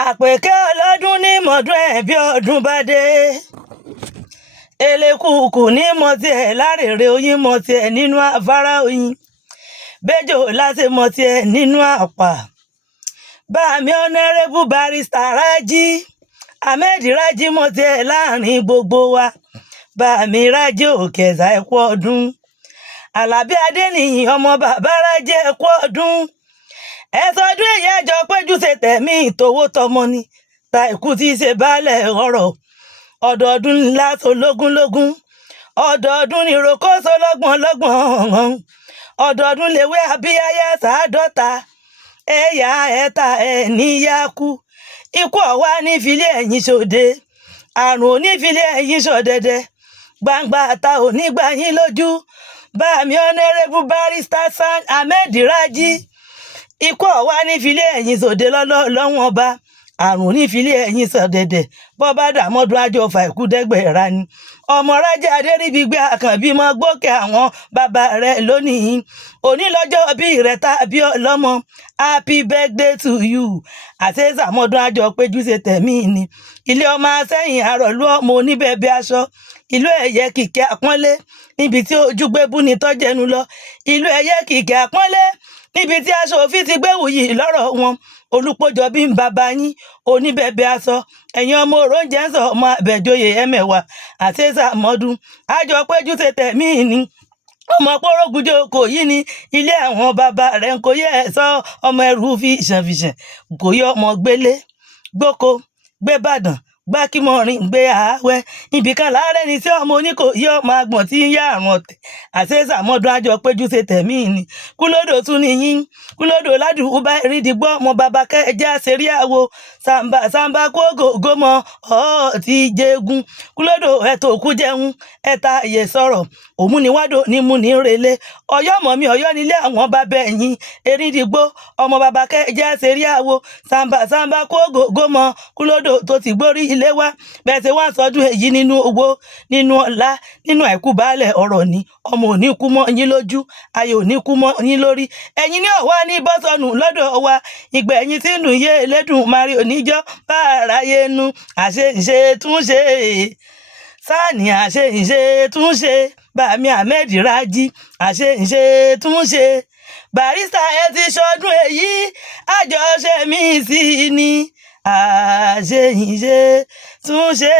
àpèké ọlọ́dún ní mọ̀ọ́dún ẹ̀ bí ọdún bá dé elékùkù ní mọ̀tí ẹ̀ lárèrè oyin mọ̀tí ẹ̀ nínú afárá oyin bẹ́jọ́ láti mọ̀tí ẹ̀ nínú àpà báàmí ọ̀nẹ́rẹ́bù barrister Rájí Ahmed Rájí mọ̀tí ẹ̀ láàrin gbogbo wa báàmí Rájí òkè ẹ̀sà ẹ̀kú ọdún Àlàbí Adéníyì ọmọ bàbá Rájí ẹ̀kú ọdún ẹ̀sọ́dún èyí àjọ péjú ṣe tẹ̀mí ìtòwó tọmọ ni ta ìkú tí í ṣe baálẹ̀ ọ̀rọ̀ ọdọọdún ńlá tó lógúnlógún ọdọọdún ní rokoṣo lọ́gbọ̀nlọ́gbọ̀n ọdọọdún lèwe abíyáyá sàádọ́ta ẹ̀yà ẹ̀ta ẹ̀ níyàkú ikú ọ̀wá nífìlẹ̀ ẹ̀yìn ṣòde àrùn onífìlẹ̀ ẹ̀yìn ṣọ̀dẹ̀dẹ̀ gbangba ta onígbà yín lójú báàmí ọ̀nẹ́rẹ́bù barrister Ahmed Rájí ikú ọ̀wá nífìlẹ̀ ẹ̀yìn ṣòde lọ́wọ́n ọba àrùn onífìlẹ̀ ẹ̀yìn ṣọ̀dẹ̀dẹ̀ bọ́bá dàmọ́dún àjọfà ìkúdẹ́gbẹ̀ẹ́ra ni ọmọ Rájí Adéríbigbé Àkànbí mọ gbókè àwọn bàbá rẹ̀ lónìí òní lọ́jọ́ bí rẹ̀ tàbí ọlọ́mọ happy birthday to you àti sàmọ́dún àjọ péjú ṣe tẹ̀mí ni ilé ọmọ asẹ́yìn àròlú ọmọ oníbẹ̀bẹ̀ aṣọ ìlú ẹ̀yẹ kìkẹ́ àpọ́nlé níbi tí ojú gbébú ni tọ́jẹnu lọ ìlú ẹ̀yẹ kìkẹ́ àpọ́nlé níbi tí aṣọ òfin ti gbéwù yìí lọ́rọ̀ wọn Olúpọ̀jọ́ bí ń bàbá yín oníbẹ̀bẹ̀ aṣọ ẹ̀yin ọmọ òróǹjẹ ń sọ ọmọ àbẹ̀jọyè ẹ̀mẹ̀wà àti sàmọ́dún àjọ péjú ṣe tẹ̀mí ni ọmọ pọ́rọ́gùjọ kò yí ni ilé àwọn bàbá rẹ̀ ń kò yẹ ẹ̀ sọ ọmọ ẹrù fi ìṣànfìṣàn kò yọ ọmọ gbélé gboko gbébàdàn gbákímọrin gbé àáwẹ ibìkan láàárẹ̀ ní sí ọmọ oníkò yí ọmọ agbọ̀n tí ń yá àrùn ọ̀tẹ̀ àti sàmọ́dún àjọ péjú ṣe tẹ̀mí ni kúlódò tún ni yín kúlódò ládùúgbò bá rídìgbọ́ ọmọ bàbá kẹjá ṣeré àwo sàǹbà kó gògómọ ti jẹgun kúlódò ẹ̀tọ́ òkú jẹun ẹ̀ta àyè sọ̀rọ̀ òmùníwádò ní múni relé ọ̀yọ́ mọ̀ mi ọ̀yọ́ nílé àwọn bàbá ẹ̀yìn erídìgbò ọmọ bàbá kẹjá ṣeré àwo sàǹbà kó gògómọ kúlódò tó ti gbórí ilé wa bẹ́ẹ̀ ṣe wá sọdún èyí nínú owó nínú ọlá nínú àìkú baálẹ̀ ọ̀rọ̀ ni ọmọ ò ní kú mọ́ yín lójú ayé ò ní kú mọ́ yín lórí ẹ̀yin ní ọ̀wá ní bọ́sọ̀nù lọ́dọ̀ wa ìgbà ẹ̀yin tí nù yé elédùn mari oníjọ́ bá aráyé nu àṣeyìnṣe túnṣe sáàní àṣeyìnṣe túnṣe bàmí Ahmed Rájí àṣeyìnṣe túnṣe barrister ẹ ti ṣọdún èyí àjọṣe mi sí ni àṣeyìnṣe túnṣe.